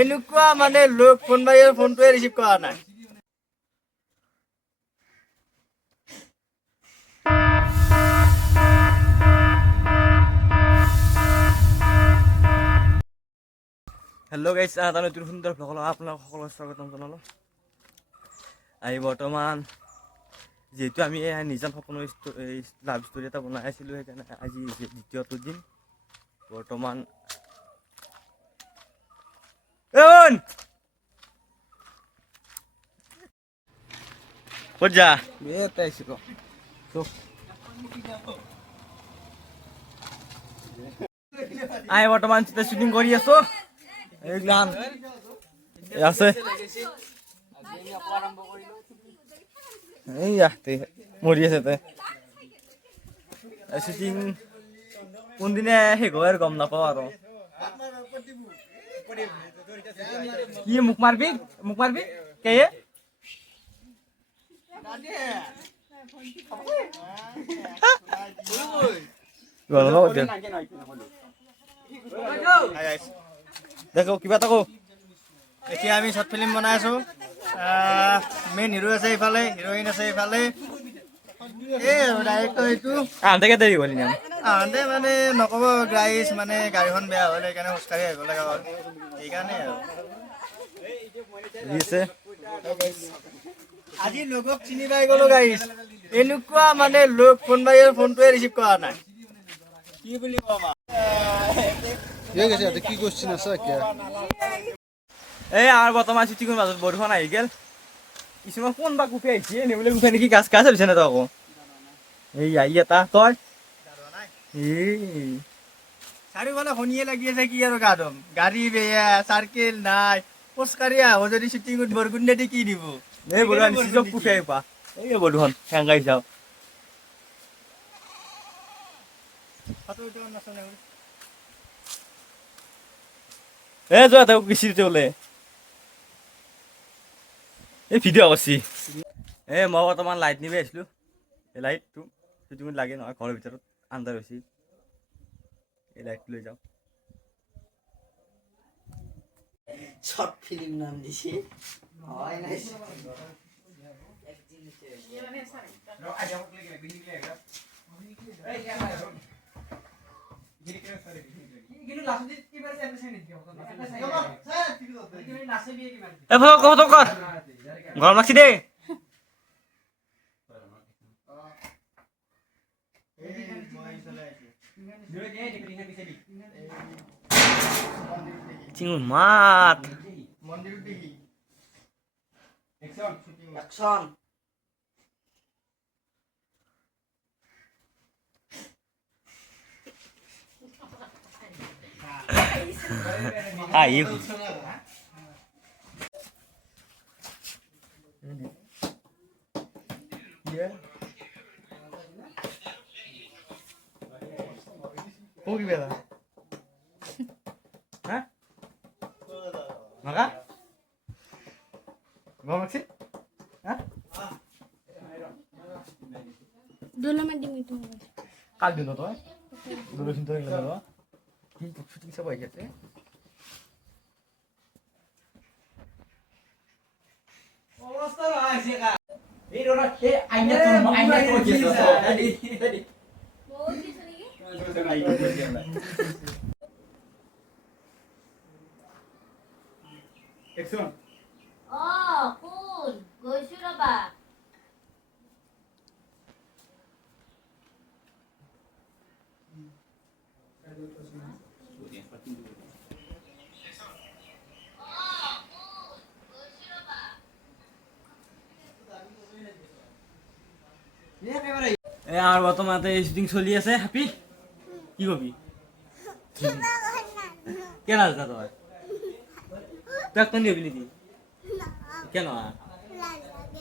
এনেকুৱা মানে লোক ফোন মাৰি ফোনটোৱে ৰিচিভ কৰা নাই। হেল্ল' গাইছ, এটা নতুন সুন্দৰ ভ্লগলৈ আপোনালোক সকলোকে স্বাগতম জনালোঁ। আজি বৰ্তমান যিহেতু আমি নিজৰ সপোনৰ লাভ ষ্টৰী এটা বনাই আছিলোঁ, সেইকাৰণে আজি দ্বিতীয়টো দিন বৰ্তমান ক'ত যা আই বৰ্তমান শ্বুটিং কৰি আছো। এইগিলান আছে এইয়া মৰি আছে তে শ্বুটিং কোনদিনে শেষ হয় আৰু গম নাপাওঁ আৰু। কি মোক মাৰবি কে দেখো কিবা এটা কো। এতিয়া আমি শ্বৰ্ট ফিল্ম বনাই আছো। মেইন হিৰো আছে এইফালে, হিৰইন আছে এইফালে। মানে নক'ব গাইছ, মানে গাড়ীখন বেয়া হ'ল, সেইকাৰণে খোজকাঢ়ি আহিব লগা হ'ল। সেইকাৰণে আৰু আজি লগক চিনি পাই গ'লো গাইছ। এনেকুৱা মানে লোক ফোন মাৰি ফোনটোৱে ৰিচিভ কৰা নাই। কি বুলি কম কি কোশ্চিন আছে এই আমাৰ বৰ্তমান চিটিঙৰ মাজত বৰষুণ আহি গেল। কিছুমান কোন বা কুফি আহিছে নেবলে কুফে নেকি গাছ গাছ হৈছে না তই আকৌ এই আহি এটা তই চাৰিওফালে শনিয়ে লাগি আছে। কি আৰু গা ধুম, গাড়ী বেয়া, চাৰ্কেল নাই, খোজকাঢ়ি আহো যদি চিটিঙত বৰষুণ দি কি দিব। এই বৰষুণ চব কুফি আহি পা এই বৰষুণ হেংগাই যাওঁ। এ যোৱা তেওঁক বেছি ওলে এই ভিডিঅ' কৰিছি। এই মই বৰ্তমান লাইট নিবি আহিছিলোঁ। এই লাইটটো সেইটো লাগে নহয়, ঘৰৰ ভিতৰত আন্ধাৰ হৈছে। এই লাইটটো লৈ যাওঁ। শৰ্ট ফিল্ম নাম দিছি গৰম লাগছি দেই। চিঙুৰ মাত action ayo oh gimana? Hah? Maka? Gak maksud? Hah? Dulu mah ding itu. Kal dulu tuh, dulu sinto yang dulu. Ini syuting siapa aja sih? Oh, salah sih kak. Ini orang, aina tuh gitu. Tadi. Mau di sini? Action. Oh, cool. গৈছিলো বা। আর বর্তমানে shooting চলি আছে। Happy কি কবি কেন আসা তোর তুই একটা নিবি নাকি কেন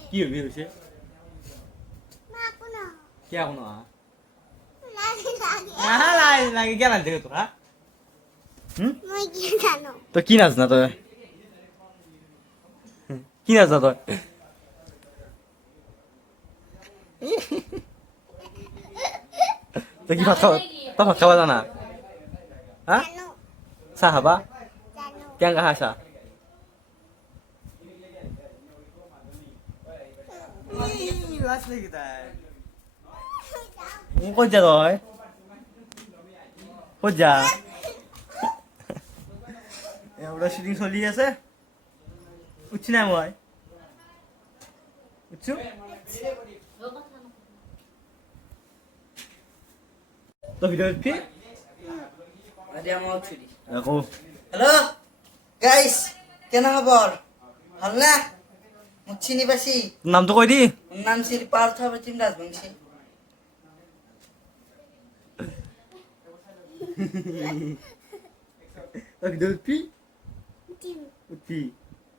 কি হবি হয়েছে কে এখনো লাগে কেন আনছে তোরা তো কি নাচ না তোর কি নাচ না তোর তো কি ভাত খাওয়া তো ভাত খাওয়া জানা হ্যাঁ চাহ খাবা কেন খাহা চাহ লাজ লাগি তাই ক'ত যা তই ক'ত যা এওঁটা শুটিং চলি আছে উঠছি নাই মই উঠছো তই ভিডিঅ' উঠবি আরে আমার ছুরি আকৌ হ্যালো গাইস কেন খবর ভাল না মোক চিনি পাইছি নামটো কৈ দি মোৰ নাম শ্ৰী পাৰ্থ প্ৰতিম ৰাজবংশী তই ভিডিঅ' উঠবি উঠবি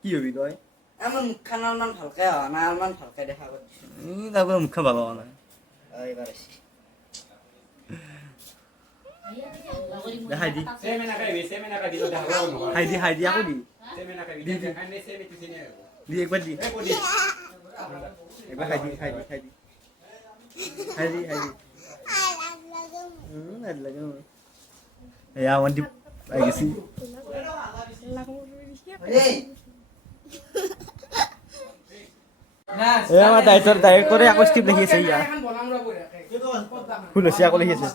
কি হবি তই আমাৰ মুখখান অলপমান ভালকে হোৱা নাই অলপমান ভালকে দেখা পাইছো তাৰপৰা মুখখন ভাল হোৱা নাই এইবাৰ আহিছে দেখাই দি হাই দি আকৌ দি দি একবাৰ দি একবাৰ হাই দি লাজ লাগে মোৰ এয়া মন্দিৰ আহি গৈছি এই এয়া আমাৰ ডাইৰেক্টৰে আকৌ স্ক্ৰিপ্ট লিখি আছে ইয়া ফুল হৈছে আকৌ লিখি আছে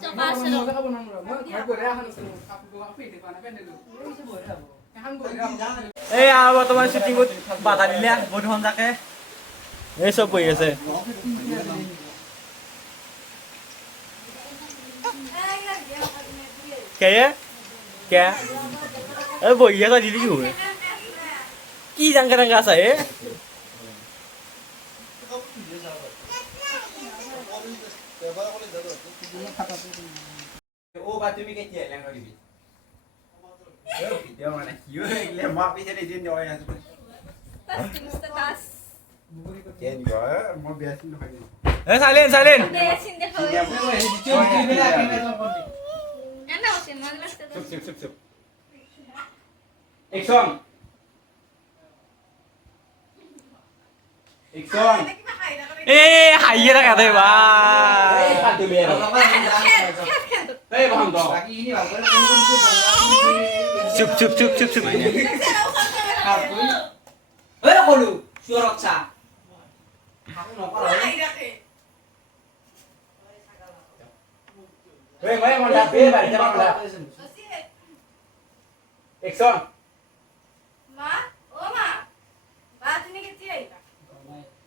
এই বৰ্তমান শ্বুটিঙত বাধা দিলে বধুখন যাকে এই চব বহি আছে কে এই বহি আছে দিলি কি হবে কি জাংকা জাংকা আছে এ ও বা তুমি কেতিয়া এলাং কৰিবি ভিডিঅ' মানে কি হৈছিলে মই পিছতে দিন দেৱাই আছো কেন গয় মই বেয়াছিন নহয় এ সাইলেন্ট চুপ চুপ চুপ চুপ একশন এ হাইয়ে থাকা দে বা এই পাতু বেয়া এই বহন দ চুপ এই কলো সুৰক্ষা এই মই মন দা বে বাই যা মন দা একশন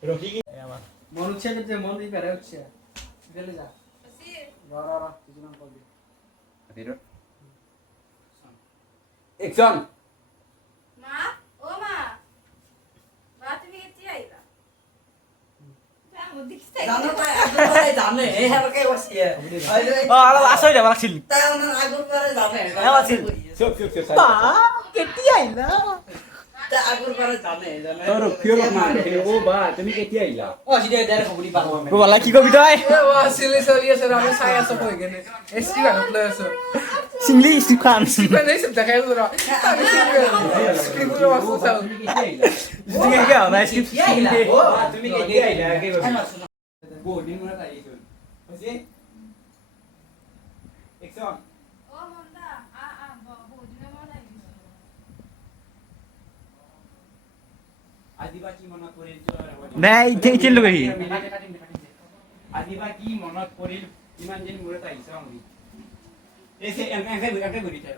রকি কি মন উঠছে যে মন এই বেড়ে উঠছে গেলে যা রা কিছু নাম কল দি আদির একশন জানো তাই আগবারে জানে এই হালকে বসিয়ে আর আসই যাব লাগছিল তাই ওনার আগবারে জানে আছিল চুপ চুপ চুপ বা কেতি আইলা তাই আগবারে জানে জানে তোর ফিওর মান ও বা তুমি কেতিয়া আইলা ও সিধে দেড় খবরি পাবো কো বলা কি কবি তই Silly sorry আছে আমি সাই আছে কই গনে এসটি গান প্লে আছে সিংলি সুখান মানে এসে দেখাই দিল আমি স্ক্রিপ্ট গুলো বাসু চাও তুমি কেতিয়া আইলা সিংলি কি না স্ক্রিপ্ট ও তুমি কেতিয়া আইলা কে কবি গো দিন মনে আইছো বুঝি একশন আদিবাসী মনত পৰিল নাই ইতিন লগি আদিবাসী মনত পৰিল ইমান দিন মূৰত আহিছ আমি এসে একে ঘূৰি থাক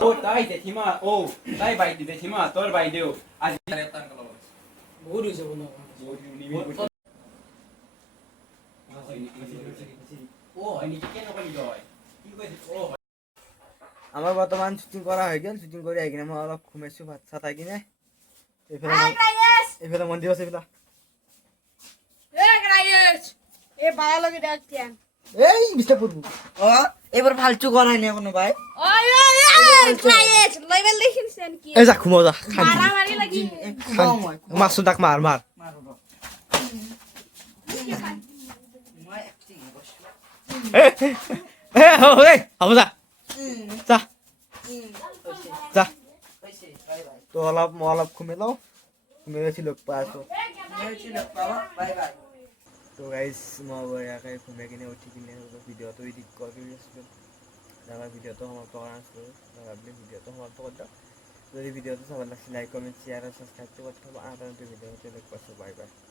ও তাই জেঠিমা ও তাই বাইদেউ জেঠিমা তোর বাইদেউ আজি বহুত হইছে বনো ও হয়নি কেন কলি হয় কি কইছ ও আমার বর্তমান শুটিং করা হয়ে গেল শুটিং করে আইকিনে মই অলপ ঘুমাইছো ভাত চাত আই কিনে এইফালে মন্দিৰ আছে এইফালে এই মিস্টার পুরবু ও এবার ফালতু করাই না কোনো ভাই এই যা ঘুমাও যা খান কম হয় মাছটো তাক মার মই একটি হ'ব যা যা যা হইছে বাই বাই তো অলপ মই অলপ ঘুমাই লওঁ মেয়েছি লগ পাই আছো বাই বাই তো গাইজ মই বঢ়িয়াকৈ ঘুমাই কিনে উঠি কিনে ভিডিঅ'টো এডিট কৰি আছিলোঁ তাৰপৰা ভিডিঅ'টো সমাপ্ত কৰা নাছিলোঁ ভাবিলোঁ ভিডিঅ'টো সমাপ্ত কৰি দিওঁ যদি ভিডিঅ'টো চাব লাগিছিল লাইক কমেণ্ট শ্বেয়াৰ আৰু ছাবস্ক্ৰাইবটো কৰি থ'ব আৰু এটা ভিডিঅ'টো লগ পাইছোঁ বাই বাই